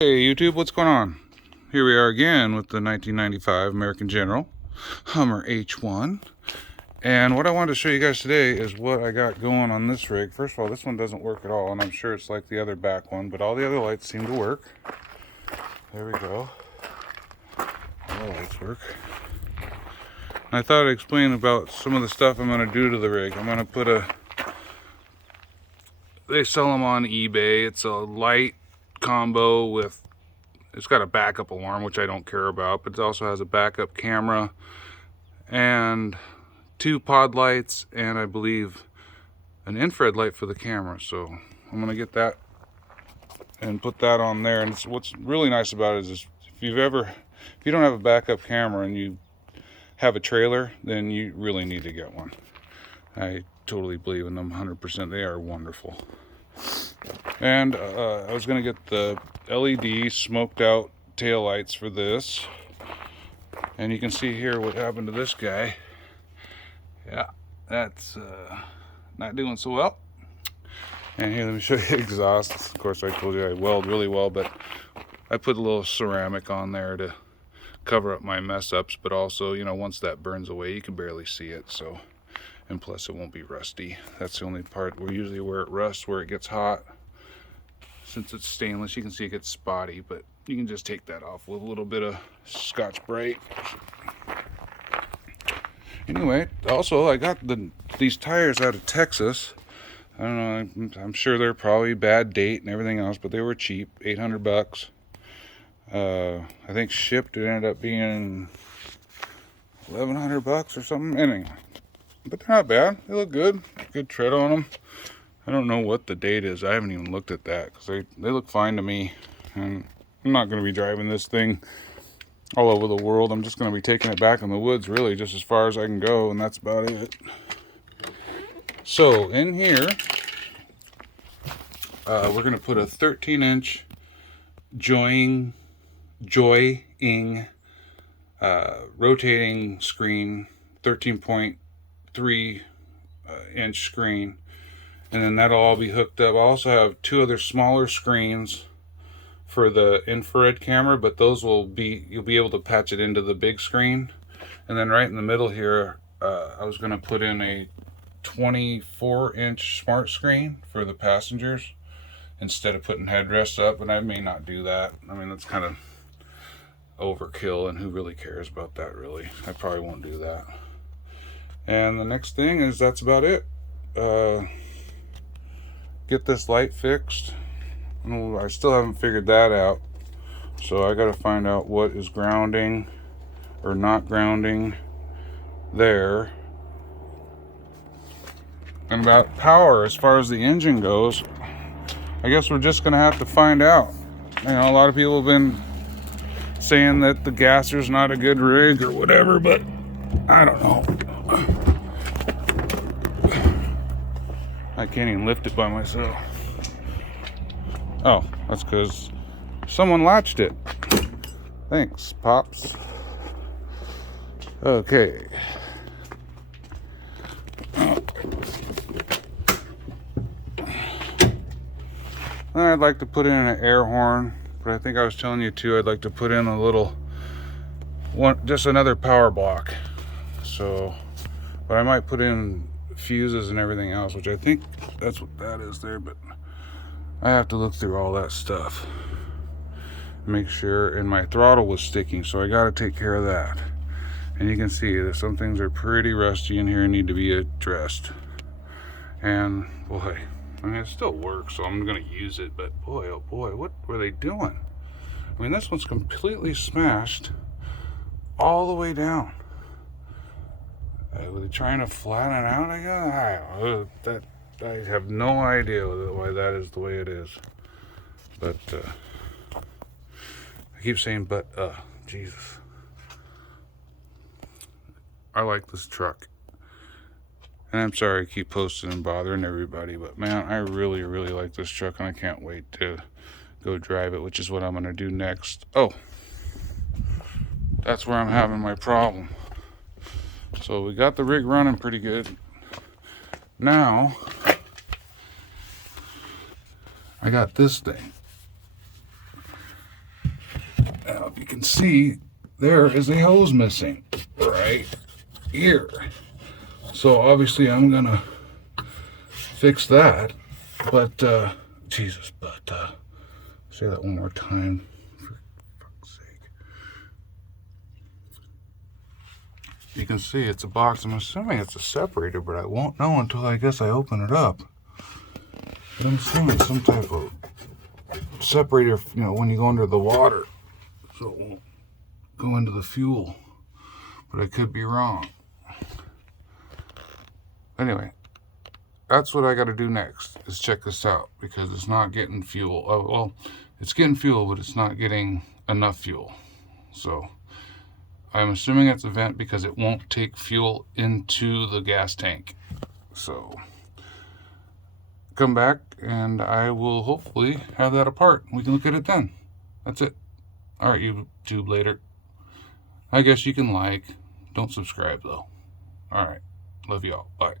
Hey YouTube, what's going on? Here we are again with the 1995 American General Hummer H1. And what I wanted to show you guys today is what I got going on this rig. First of all, this one doesn't work at all, and I'm sure it's like the other back one, but all the other lights seem to work. There we go. All the lights work. And I thought I'd explain about some of the stuff I'm going to do to the rig. I'm going to put they sell them on eBay. It's a light combo with, it's got a backup alarm, which I don't care about, but it also has a backup camera and 2 pod lights and I believe an infrared light for the camera. So I'm gonna get that and put that on there. And what's really nice about it is if you don't have a backup camera and you have a trailer, then you really need to get one. I totally believe in them 100%. They are wonderful. And I was going to get the LED smoked out tail lights for this. And you can see here what happened to this guy. Yeah, that's not doing so well. And here, let me show you the exhaust. Of course, I told you I weld really well, but I put a little ceramic on there to cover up my mess ups. But also, you know, once that burns away, you can barely see it. So, and plus it won't be rusty. That's the only part where usually where it rusts, where it gets hot. Since it's stainless, you can see it gets spotty, but you can just take that off with a little bit of Scotch-Brite. Anyway, also I got these tires out of Texas. I don't know, I'm sure they're probably bad date and everything else, but they were cheap, 800 bucks. I think shipped it ended up being 1,100 bucks or something. Anyway, but they're not bad. They look good. Good tread on them. I don't know what the date is. I haven't even looked at that because they look fine to me. And I'm not going to be driving this thing all over the world. I'm just going to be taking it back in the woods, really, just as far as I can go, and that's about it. So in here, we're going to put a 13-inch Joying rotating screen, 13.3 inch screen. And then that'll all be hooked up. I also have 2 other smaller screens for the infrared camera, but those you'll be able to patch it into the big screen. And then right in the middle here, I was going to put in a 24-inch smart screen for the passengers instead of putting headrests up, and I may not do that. I mean, that's kind of overkill, and who really cares about that, really? I probably won't do that. And the next thing is, that's about it. Get this light fixed. I still haven't figured that out, so I got to find out what is grounding or not grounding there. And about power, as far as the engine goes, I guess we're just gonna have to find out. You know, a lot of people have been saying that the Gasser's not a good rig or whatever, but I don't know. I can't even lift it by myself. Oh, that's because someone latched it. Thanks, Pops. Okay. I'd like to put in an air horn, but I think I was telling you too, I'd like to put in a little one, just another power block. So, but I might put in fuses and everything else, which I think that's what that is there, but I have to look through all that stuff, make sure. And my throttle was sticking, so I got to take care of that. And you can see that some things are pretty rusty in here and need to be addressed. And boy, I mean, it still works, so I'm gonna use it, but boy, oh boy, what were they doing? I mean, this one's completely smashed all the way down. Were they trying to flatten it out? I don't know. I have no idea why that is the way it is. But I keep saying Jesus. I like this truck. And I'm sorry I keep posting and bothering everybody, but man, I really, really like this truck, and I can't wait to go drive it, which is what I'm going to do next. Oh, that's where I'm having my problem. So we got the rig running pretty good. Now, I got this thing. if you can see, there is a hose missing right here. So obviously I'm gonna fix that. But Jesus, but say that one more time, for fuck's sake. You can see it's a box. I'm assuming it's a separator, but I won't know until I guess I open it up. But I'm assuming it's some type of separator, you know, when you go under the water, so it won't go into the fuel. But I could be wrong. Anyway, that's what I got to do next, is check this out, because it's not getting fuel. Oh, well, it's getting fuel, but it's not getting enough fuel. So I'm assuming it's a vent because it won't take fuel into the gas tank. So come back and I will hopefully have that apart. We can look at it then. That's it. All right, YouTube later. I guess you can like. Don't subscribe though. All right. Love y'all. Bye.